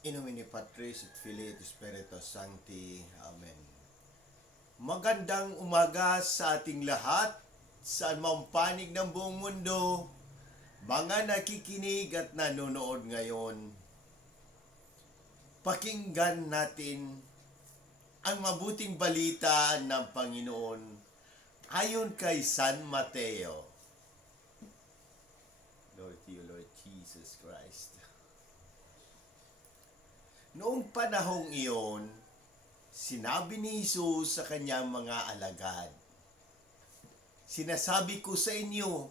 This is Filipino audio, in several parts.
In nomine Patris et Filii et Spiritus Sancti. Amen. Magandang umaga sa ating lahat, saan mang panig ng buong mundo, mga nakikinig at nanonood ngayon. Pakinggan natin ang mabuting balita ng Panginoon ayon kay San Mateo. Lord to you, Lord Jesus Christ. Noong panahong iyon, sinabi ni Jesus sa kanyang mga alagad, "Sinasabi ko sa inyo,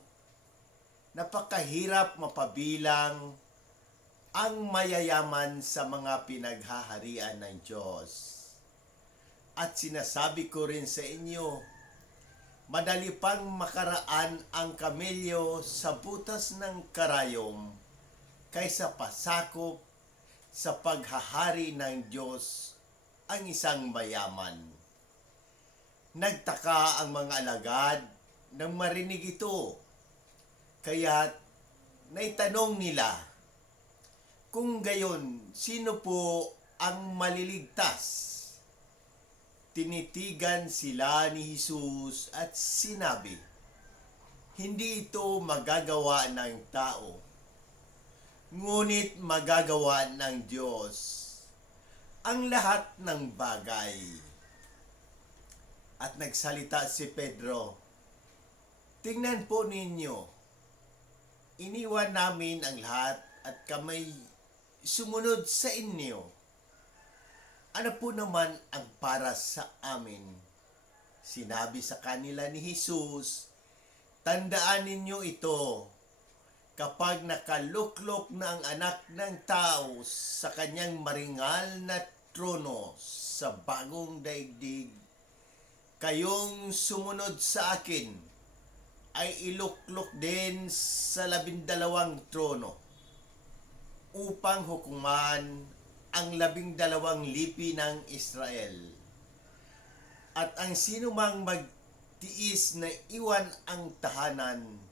napakahirap mapabilang ang mayayaman sa mga pinaghaharian ng Diyos. At sinasabi ko rin sa inyo, madali pang makaraan ang kamelyo sa butas ng karayom kaysa pasakop sa paghahari ng Diyos ang isang mayaman." Nagtaka ang mga alagad nang marinig ito, kaya't naitanong nila, kung gayon, sino po ang maliligtas? Tinitigan sila ni Jesus at sinabi, hindi ito magagawa ng tao, ngunit magagawa ng Diyos ang lahat ng bagay. At nagsalita si Pedro, tingnan po ninyo, iniwan namin ang lahat at kami sumunod sa inyo. Ano po naman ang para sa amin? Sinabi sa kanila ni Jesus, tandaan ninyo ito, kapag nakaluklok na ang anak ng tao sa kanyang maringal na trono sa bagong daigdig, kayong sumunod sa akin ay iluklok din sa 12 trono upang hukuman ang 12 lipi ng Israel. At ang sinumang magtiis na iwan ang tahanan,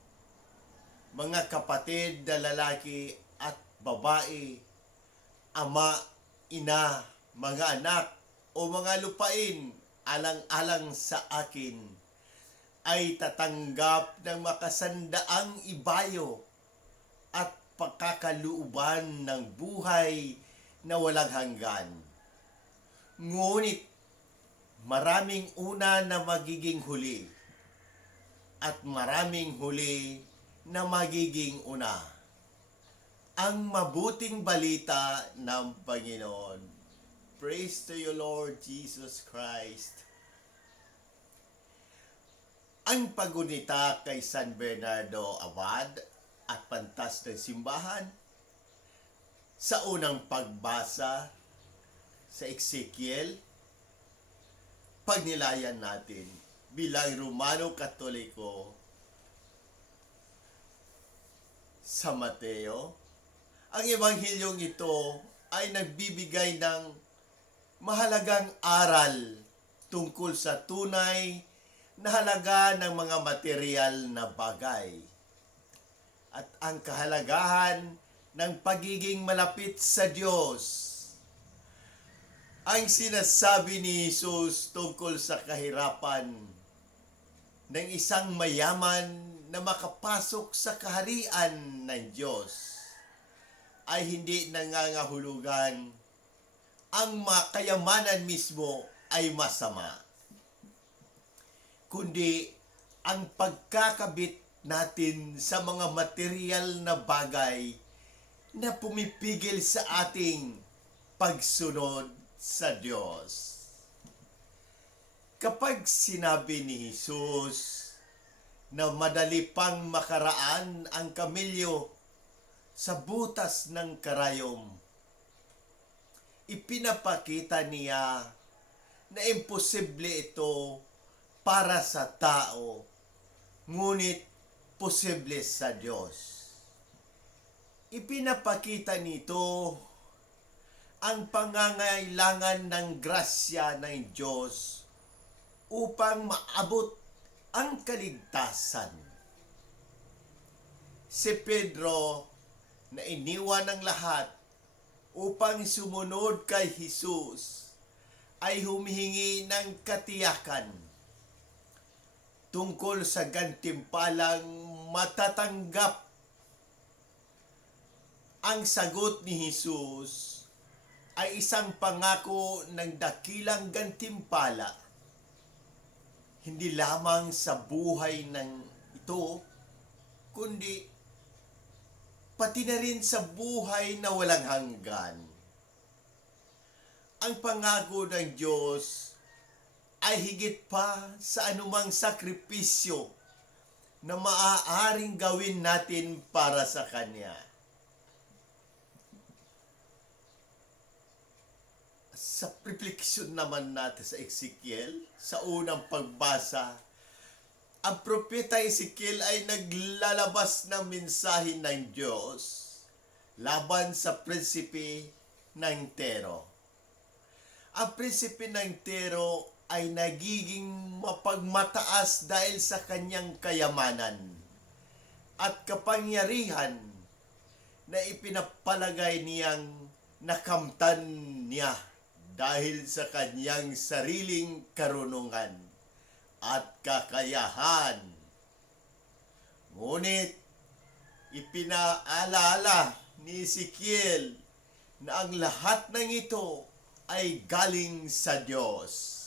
mga kapatid na lalaki at babae, ama, ina, mga anak o mga lupain alang-alang sa akin, ay tatanggap ng makasandaang ibayo at pagkakaluuban ng buhay na walang hanggan. Ngunit maraming una na magiging huli at maraming huli na magiging una. Ang mabuting balita ng Panginoon. Praise to you, Lord Jesus Christ. Ang pagunita kay San Bernardo Abad at Pantas ng Simbahan sa unang pagbasa sa Ezekiel, pagnilayan natin bilang Romano Katoliko sa Mateo. Ang ebanghelyong ito ay nagbibigay ng mahalagang aral tungkol sa tunay na halaga ng mga material na bagay at ang kahalagahan ng pagiging malapit sa Diyos. Ang sinasabi ni Jesus tungkol sa kahirapan ng isang mayaman na makapasok sa kaharian ng Diyos ay hindi nangangahulugan ang makayamanan mismo ay masama, kundi ang pagkakabit natin sa mga material na bagay na pumipigil sa ating pagsunod sa Diyos. Kapag sinabi ni Jesus na madali pang makaraan ang kamelyo sa butas ng karayom, ipinapakita niya na imposible ito para sa tao, ngunit posible sa Diyos. Ipinapakita nito ang pangangailangan ng grasya ng Diyos upang maabot ang kaligtasan. Si Pedro na iniwan ng lahat upang sumunod kay Jesus ay humihingi ng katiyakan tungkol sa gantimpalang matatanggap. Ang sagot ni Jesus ay isang pangako ng dakilang gantimpala, hindi lamang sa buhay ng ito, kundi pati na rin sa buhay na walang hanggan. Ang pangako ng Diyos ay higit pa sa anumang sakripisyo na maaaring gawin natin para sa Kanya. Sa refleksyon naman natin sa Ezekiel, sa unang pagbasa, ang propeta Ezekiel ay naglalabas ng mensahe ng Diyos laban sa prinsipe ng Tero. Ang prinsipe ng Tero ay nagiging mapagmataas dahil sa kanyang kayamanan at kapangyarihan na ipinapalagay niyang nakamtan niya dahil sa kanyang sariling karunungan at kakayahan. Ngunit ipinaalala ni Ezekiel na ang lahat ng ito ay galing sa Diyos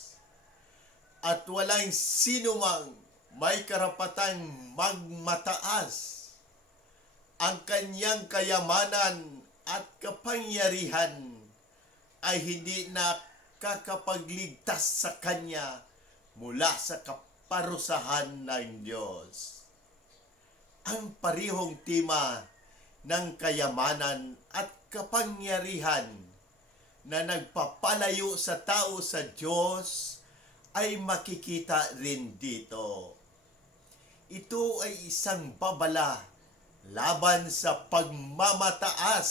at walang sinumang may karapatang magmataas. Ang kanyang kayamanan at kapangyarihan ay hindi nakakapagligtas sa kanya mula sa kaparusahan ng Diyos. Ang parihong tema ng kayamanan at kapangyarihan na nagpapalayo sa tao sa Diyos ay makikita rin dito. Ito ay isang babala laban sa pagmamataas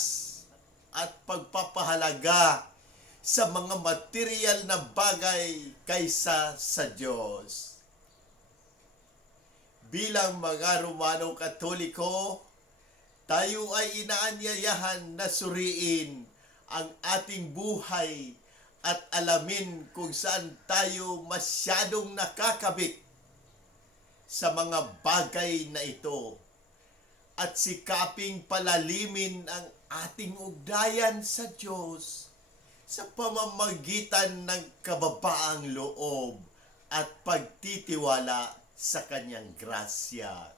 at pagpapahalaga sa mga material na bagay kaysa sa Diyos. Bilang mga Romano Katoliko, tayo ay inaanyayahan na suriin ang ating buhay at alamin kung saan tayo masyadong nakakabit sa mga bagay na ito at sikaping palalimin ang ating ugnayan sa Diyos sa pamamagitan ng kababaang loob at pagtitiwala sa kanyang grasya.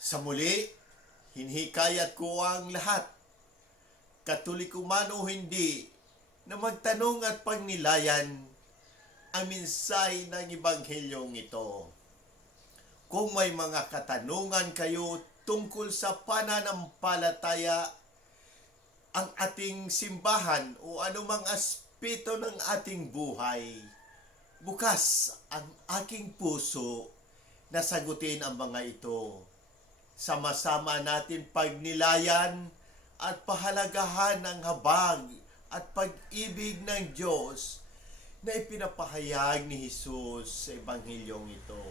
Sa muli, hinihikayat ko ang lahat, Katoliko man o hindi, na magtanong at pagnilayan ang mensahe ng Ebanghelyong ito. Kung may mga katanungan kayo tungkol sa pananampalataya, ang ating simbahan o anumang aspeto ng ating buhay, bukas ang aking puso na sagutin ang mga ito. Sama-sama natin pagnilayan at pahalagahan ang habag at pag-ibig ng Diyos na ipinapahayag ni Jesus sa Ebanghelyong ito.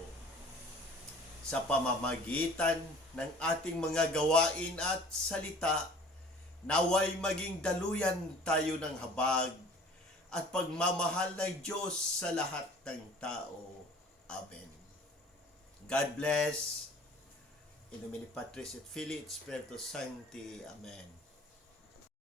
Sa pamamagitan ng ating mga gawain at salita, naway maging daluyan tayo ng habag at pagmamahal ng Diyos sa lahat ng tao. Amen. God bless. In nomine Patris et Filii et Spiritus Sancti. Amen.